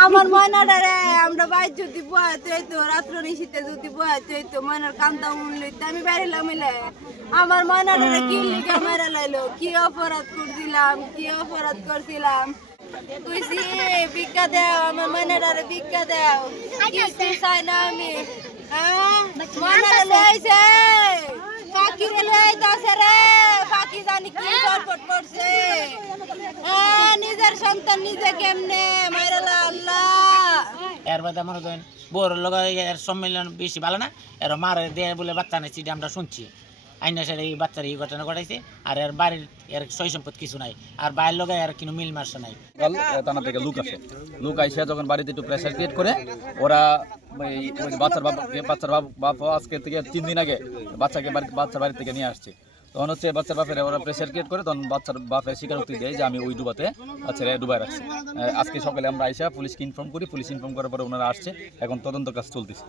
আমার ময়নাটারে আমরা বাইর যদি বয়াতে হইতো রাত্র নিশীতে যদি বয়াতে হইতো ময়নার কান্দা উনলিতে আমি বেরিলাম মিলে আমার ময়নাটারে কি লিখে মেরে লাইলো কি অপরাধ করছিলাম কইছি ভিক্ষা দাও আমার ময়নাটারে ভিক্ষা দাও কিছু চাই না আমি ময়নাটা লইছে পাখি লইতাছে রে পাখি জানি কি চটপট করছে নিজের সন্তান নিজে কেমনে মাইরালা আল্লাহ এর বাদে মনে করেন বউর লগে এর সম্মেলন বেশি ভালো না এর মারে দেয় বলে বাচ্চা নেছি আমরা শুনছি আইনা সারে এই বাচ্চার এই ঘটনা ঘটাইছে আর এর বাড়ির এর সই সম্পদ কিছু নাই আর বাইরের লগে এর কোনো মিল মার্সা নাই থানা থেকে লোক আইসে যখন বাড়িতে একটু প্রেশার ক্রিয়েট করে ওরা বাচ্চার বাপ আজকে থেকে 3 দিন আগে বাচ্চা বাড়ি থেকে নিয়ে আসছে তখন হচ্ছে বাচ্চার বাপের ওরা প্রেশার ক্রিয়েট করে তখন বাচ্চার বাপের স্বীকারোক্তি দেয় যে আমি ওই ডুবাতে বাচ্চারা ডুবাই রাখছি আজকে সকালে আমরা আইসা পুলিশকে ইনফর্ম করি পুলিশ ইনফর্ম করার পরে ওনারা আসছে এখন তদন্ত কাজ চলতেছে